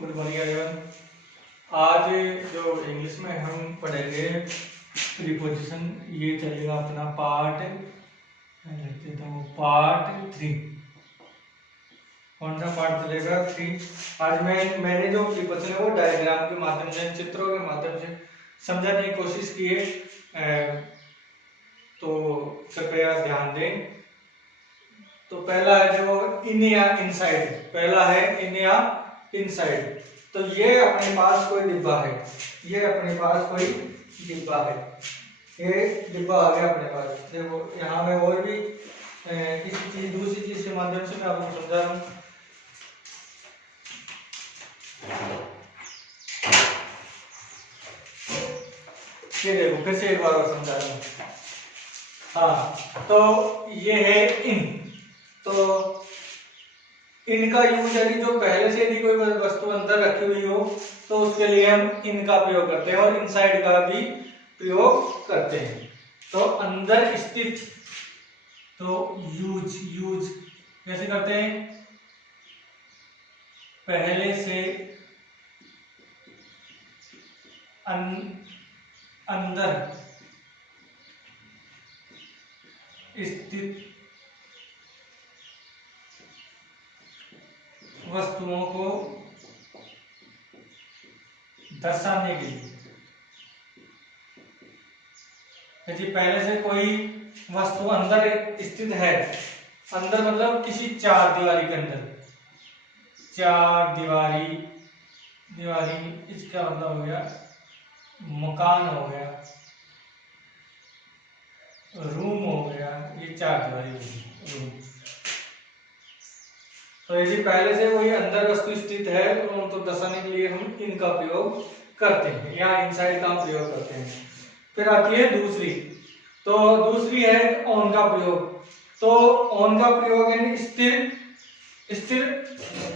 Good morning everyone. आज जो English में हम पढ़ेंगे प्रीपोजिशन, ये चलेगा अपना पार्ट, लिख देता हूँ पार्ट 3। कौन सा पार्ट चलेगा? 3। आज मैंने जो प्रीपोजिशन है वो डायग्राम के माध्यम से, चित्रों के माध्यम से समझाने की कोशिश की है, तो कृपया ध्यान दें। तो पहला है जो इन या इनसाइड, पहला है इन या इनसाइड। तो ये अपने पास कोई डिब्बा है, ये अपने पास कोई डिब्बा है, ये डिब्बा आ गया अपने पास। देखो यहाँ में और भी किसी चीज, दूसरी चीज के माध्यम से मैं आपको समझा रहा हूँ। ये देखो फिर से एक बार और समझा रहा हूँ। हाँ, तो ये है इन। तो इनका यूज यदि जो पहले से यदि कोई वस्तु अंदर रखी हुई हो तो उसके लिए हम इन का प्रयोग करते हैं, और इनसाइड का भी प्रयोग करते हैं। तो अंदर स्थित, तो यूज कैसे करते हैं? पहले से अंदर स्थित वस्तुओं को दर्शाने के लिए, यदि पहले से कोई वस्तु अंदर स्थित है, अंदर मतलब किसी चार दीवारी के अंदर, चार दीवारी, इसका मतलब हो गया मकान, हो गया रूम, हो गया, ये चार दीवारी रूम। तो यदि पहले से कोई अंदर वस्तु स्थित है तो दर्शाने के लिए हम इनका प्रयोग करते हैं या इनसाइड का प्रयोग करते हैं। फिर आती है दूसरी, तो दूसरी है ऑन का प्रयोग। तो ऑन का प्रयोग यानी स्थिर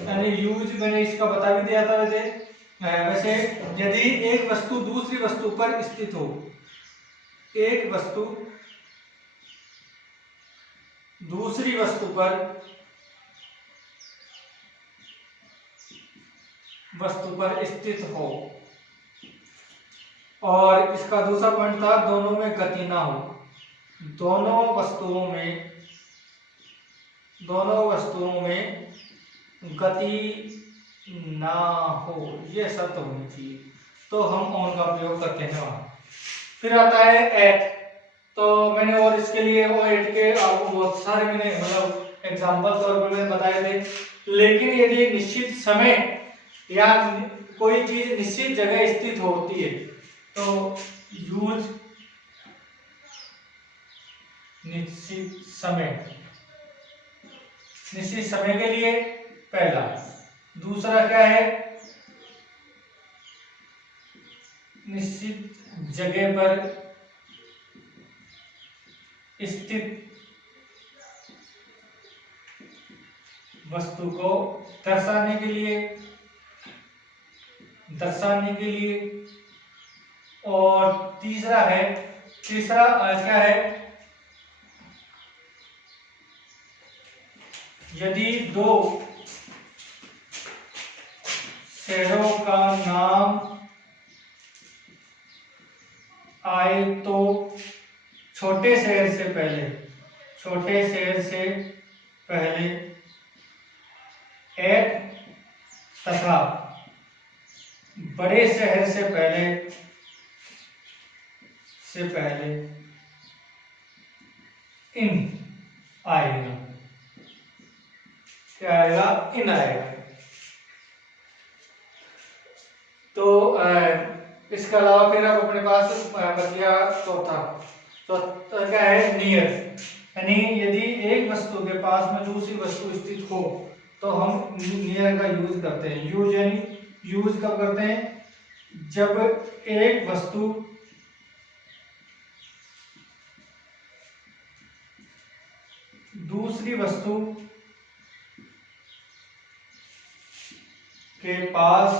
यानी यूज, मैंने इसका बता भी दिया था। वैसे यदि एक वस्तु दूसरी वस्तु पर स्थित हो, एक वस्तु दूसरी वस्तु पर स्थित हो, और इसका दूसरा पॉइंट था दोनों में गति ना हो, दोनों वस्तुओं में गति ना हो, ये शर्त होनी चाहिए, तो हम ऑन का प्रयोग करते हैं वहां। फिर आता है एट। तो मैंने और इसके लिए वो एट के आपको बहुत सारे मैंने मतलब एग्जांपल तौर पर मैंने बताए थे, लेकिन यदि निश्चित समय या कोई चीज निश्चित जगह स्थित होती है तो यूज निश्चित समय के लिए पहला। दूसरा क्या है? निश्चित जगह पर स्थित वस्तु को दर्शाने के लिए। और तीसरा क्या है? यदि दो शहरों का नाम आए तो छोटे शहर से पहले एट तथा बड़े शहर से पहले इन आएगा। क्या आएगा? इन आएगा। तो इसके अलावा फिर आप अपने पास बच गया चौथा। तो क्या है? नियर, यानी यदि एक वस्तु के पास में दूसरी वस्तु स्थित हो तो हम नियर का यूज करते हैं। यूज कब करते हैं? जब एक वस्तु दूसरी वस्तु के पास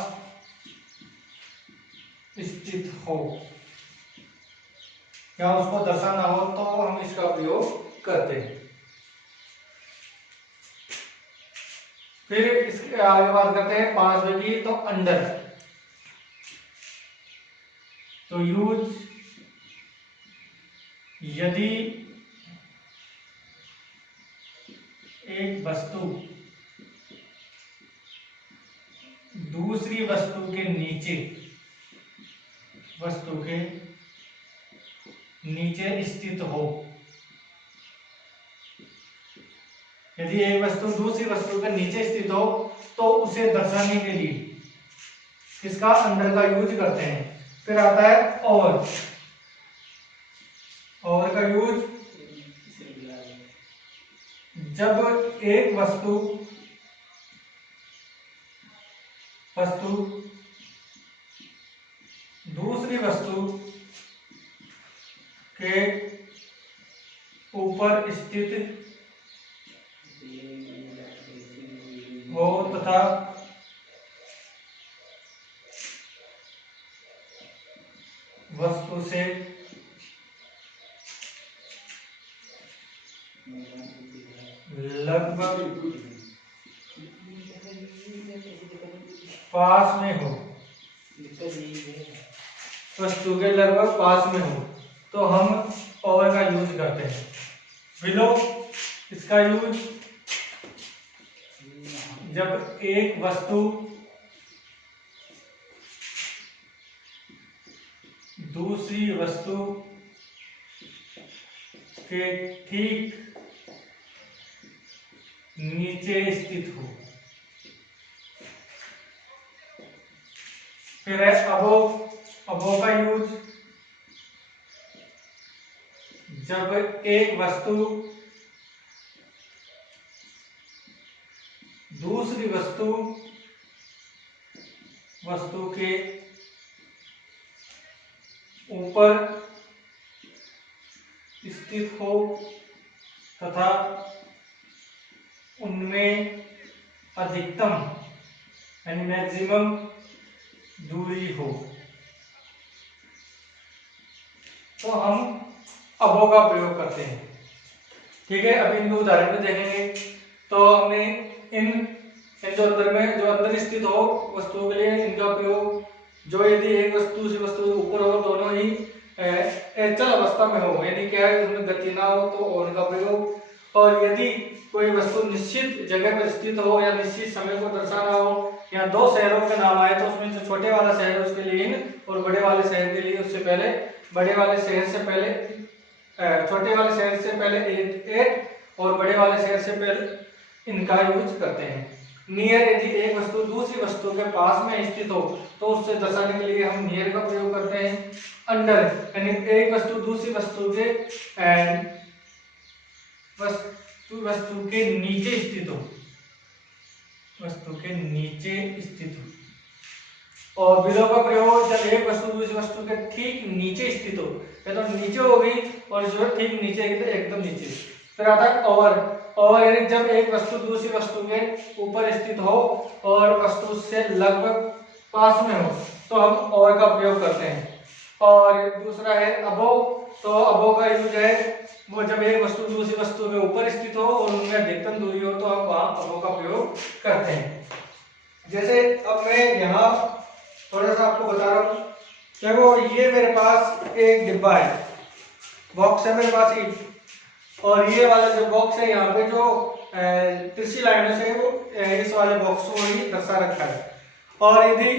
स्थित हो या उसको दर्शाना हो तो हम इसका प्रयोग करते हैं। फिर इसके आगे बात करते हैं 5वें की, तो अंडर। तो यूज यदि एक वस्तु दूसरी वस्तु के नीचे स्थित हो, यदि एक वस्तु दूसरी वस्तु के नीचे स्थित हो तो उसे दर्शाने के लिए इसका अंडर का यूज करते हैं। फिर आता है और का यूज जब एक वस्तु दूसरी वस्तु के ऊपर स्थित हो तथा वस्तु से लगभग पास में हो, वस्तु के लगभग पास में हो, तो हम और का यूज करते हैं। बिलो इसका यूज जब एक वस्तु दूसरी वस्तु के ठीक नीचे स्थित हो। फिर है अबो का यूज जब एक वस्तु दूसरी वस्तु के ऊपर स्थित हो तथा उनमें अधिकतम यानी मैक्सिमम दूरी हो, तो हम अबो का प्रयोग करते हैं। ठीक है, अभी इनको उदाहरण में देखेंगे। तो हमने इन जो अंदर स्थित हो वस्तुओं के लिए इनका प्रयोग, जो यदि एक वस्तु से वस्तु ऊपर हो, दोनों ही अचल अवस्था में हो, यानी क्या है उसमें गति ना हो, तो और का प्रयोग। और यदि कोई वस्तु निश्चित जगह पर स्थित हो या निश्चित समय को दर्शाना हो, या दो शहरों के नाम आए तो उसमें जो छोटे वाला शहर है उसके लिए इन, और बड़े वाले शहर के लिए उससे पहले बड़े वाले शहर से पहले छोटे वाले शहर से पहले एट और बड़े वाले शहर से पहले इनका यूज करते हैं। नियर यदि एक वस्तु दूसरी वस्तु के पास में स्थित हो तो उससे दर्शाने के लिए हम नियर का प्रयोग करते हैं। अंडर यानी एक वस्तु दूसरी वस्तु के नीचे स्थित हो, और बिलो का प्रयोग जब एक वस्तु दूसरी वस्तु के ठीक नीचे स्थित हो, या तो नीचे हो गई और जो ठीक नीचे एकदम नीचे। फिर आता है और यानी जब एक वस्तु दूसरी वस्तु के ऊपर स्थित हो और वस्तु से लगभग पास में हो, तो हम और का प्रयोग करते हैं। और दूसरा है अबोव, तो अबोव का यूज है वो जब एक वस्तु दूसरी वस्तु के ऊपर स्थित हो और उनमें अधिकतम दूरी हो, तो हम वहां अबोव का प्रयोग करते हैं। जैसे अब मैं यहाँ थोड़ा सा आपको बता रहा हूँ, देखो ये मेरे पास एक डिब्बा है, बॉक्स है मेरे पास ही, और ये वाला जो बॉक्स है यहाँ पे जो तिरछी लाइनों से वो इस वाले बॉक्स को ही दर्शा रखा है। और यदि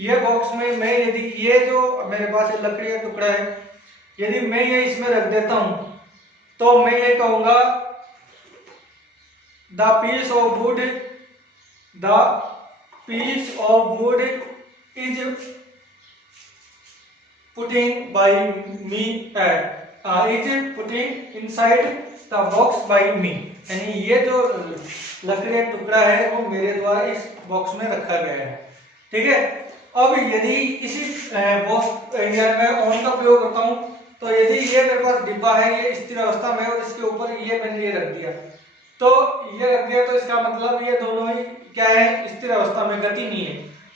ये बॉक्स में मैं यदि ये जो मेरे पास लकड़ी का टुकड़ा है, यदि मैं ये इसमें रख देता हूं, तो मैं ये कहूंगा the piece of wood is putting by me is putting inside the box by me, यानी ये जो लकड़ी का टुकड़ा है वो मेरे द्वारा इस बॉक्स में रखा गया है। ठीक है, अब यदि इसी बॉक्स में ऑन का प्रयोग करता हूं, तो यदि ये मेरे पास डिब्बा है, ये स्थिर अवस्था में है और इसके ऊपर ये मैंने ये रख दिया, तो इसका मतलब ये दोनों ही क्या है, स्थिर अवस्था में, गति नहीं है,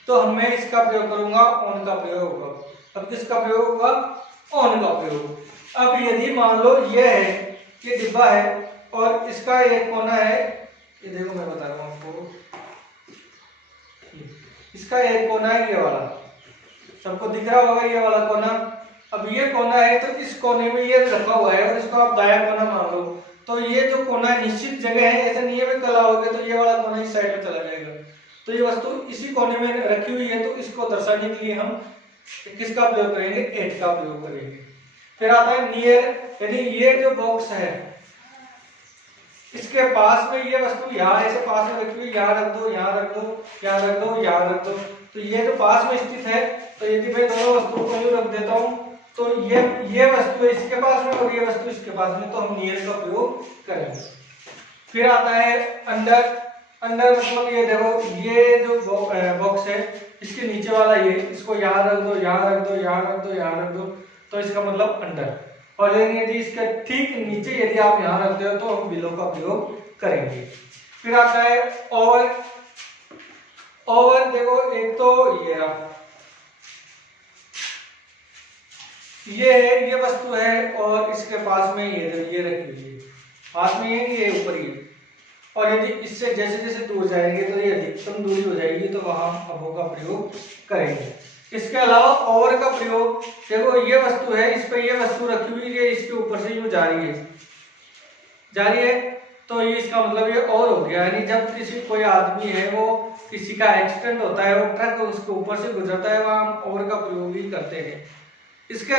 तो मैं इसका प्रयोग करूंगा, ऑन का प्रयोग होगा। अब किसका प्रयोग होगा, ऑन का प्रयोग। अब यदि मान लो ये है, ये डिब्बा है और इसका एक कोना है, ये देखो मैं बता रहा हूँ आपको, इसका एक कोना है ये वाला, सबको दिख रहा होगा ये वाला कोना। अब ये कोना है तो इस कोने में ये रखा हुआ है और इसको आप दाया कोना मान लो, तो ये जो कोना निश्चित जगह है, ऐसा नहीं है भी कला हो गया तो ये वाला कोना इस साइड में चला जाएगा। तो ये वस्तु इसी कोने में रखी हुई है, तो इसको दर्शाने के लिए हम किसका प्रयोग करेंगे, एट का प्रयोग करेंगे। फिर आता है नियर, यानी ये जो बॉक्स है इसके पास में ये वस्तु यहाँ ऐसे पास में रखी हुई, यहाँ रख दो, यहाँ रख दो, यहाँ रख दो, यहाँ रख दो, तो ये जो पास में स्थित है, तो यदि मैं दोनों वस्तुओं को यूं रख देता हूँ तो ये वस्तु है इसके पास में और ये वस्तु इसके पास में, तो हम नियर का प्रयोग करेंगे। फिर आता है अंडर। अंडर मतलब ये देखो, ये जो बॉक्स है इसके नीचे वाला ये, इसको यहाँ रख दो, यहाँ रख दो, यहाँ रख दो, यहाँ रख दो, तो इसका मतलब अंडर। और यदि इसके ठीक नीचे यदि आप यहाँ रखते हो तो हम बिलो का प्रयोग करेंगे। फिर आता है ओवर। ओवर देखो, एक तो ये है, ये वस्तु है और इसके पास में ये रखी हुई है, पास में ये ऊपर ही है। और यदि इससे जैसे जैसे दूर जाएंगे तो ये अधिकतम दूरी हो जाएगी, तो वहां हम अबो का प्रयोग करेंगे। इसके अलावा ओवर का प्रयोग, देखो ये वस्तु है, इस पे ये वस्तु रखी हुई है, इसके ऊपर से यूं जा रही है, तो ये इसका मतलब ये ओवर हो गया। यानी जब किसी कोई आदमी है, वो किसी का एक्सीडेंट होता है, वो ट्रक उसके ऊपर से गुजरता है, वहां हम ओवर का प्रयोग भी करते हैं। इसके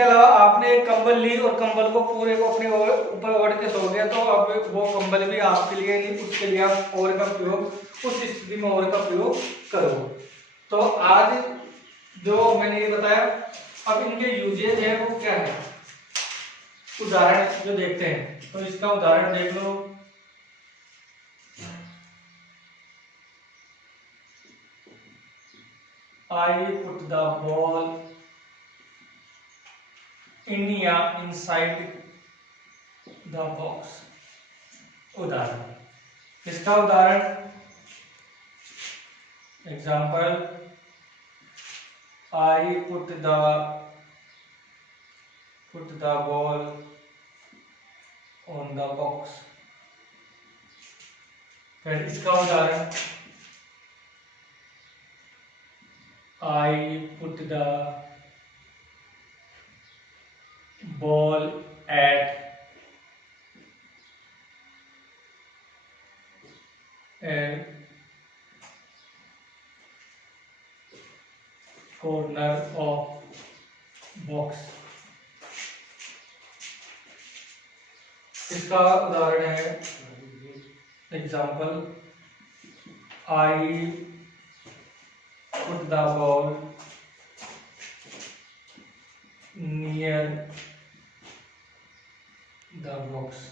अलावा आपने एक कंबल ली और कंबल को पूरे को अपने ऊपर ओढ़ के सो गया, तो अब वो कंबल भी आपके लिए नहीं, उसके लिए आप ओवर का प्रयोग, उस स्थिति में ओवर का प्रयोग करो। तो आज जो मैंने ये बताया, अब इनके यूजेज है वो क्या है, उदाहरण जो देखते हैं, तो इसका उदाहरण देख लो। I put the ball inside the box। उदाहरण, इसका उदाहरण example, I put the ball on the box। फिर इसका उदाहरण, I put the ball at a corner of box। इसका उदाहरण है example, I put the ball near the box।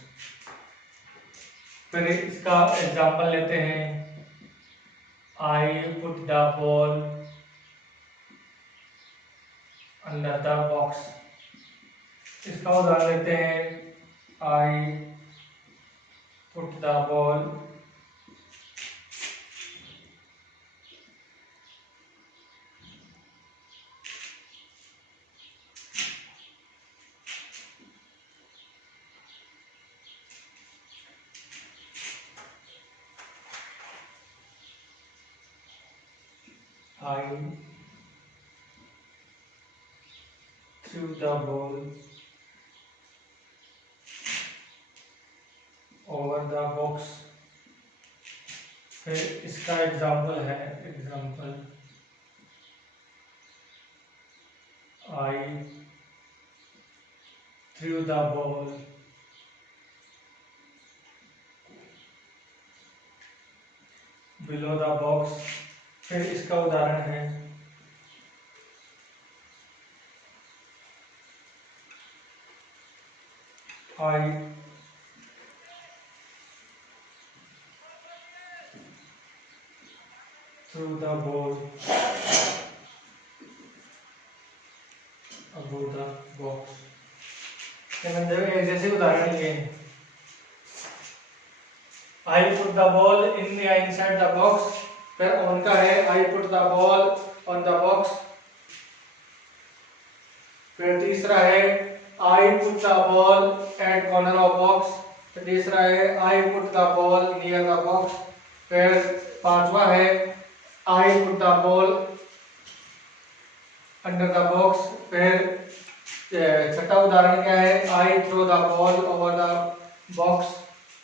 फिर इसका एग्जाम्पल लेते हैं, I put the ball under the box। इसका उदाहरण लेते हैं, I put the ball I threw the ball over the box। फिर इसका एग्जाम्पल है, example, I threw the ball below the box। फिर इसका उदाहरण है, I threw the ball above the box। एक जैसे उदाहरण लिए, I put the ball inside the box। फिर उनका है, I put the ball on the box। फिर तीसरा है, I put the ball at corner of box। फिर तीसरा है, I put the ball near the box। फिर पांचवा है I put the ball under the box. फिर छठा उदाहरण क्या है, I throw the ball over the box.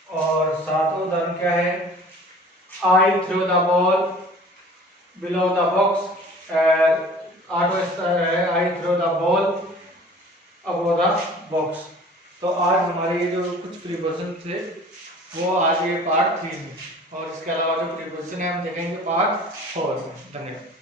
और सातवां उदाहरण क्या है, I throw the ball below the box. आठवां है I throw the ball above the box. तो आज हमारे ये जो कुछ प्रीपोजिशन थे वो आज ये पार्ट 3 में, और इसके अलावा जो प्रीपोजिशन है हम देखेंगे पार्ट 4 में। धन्यवाद।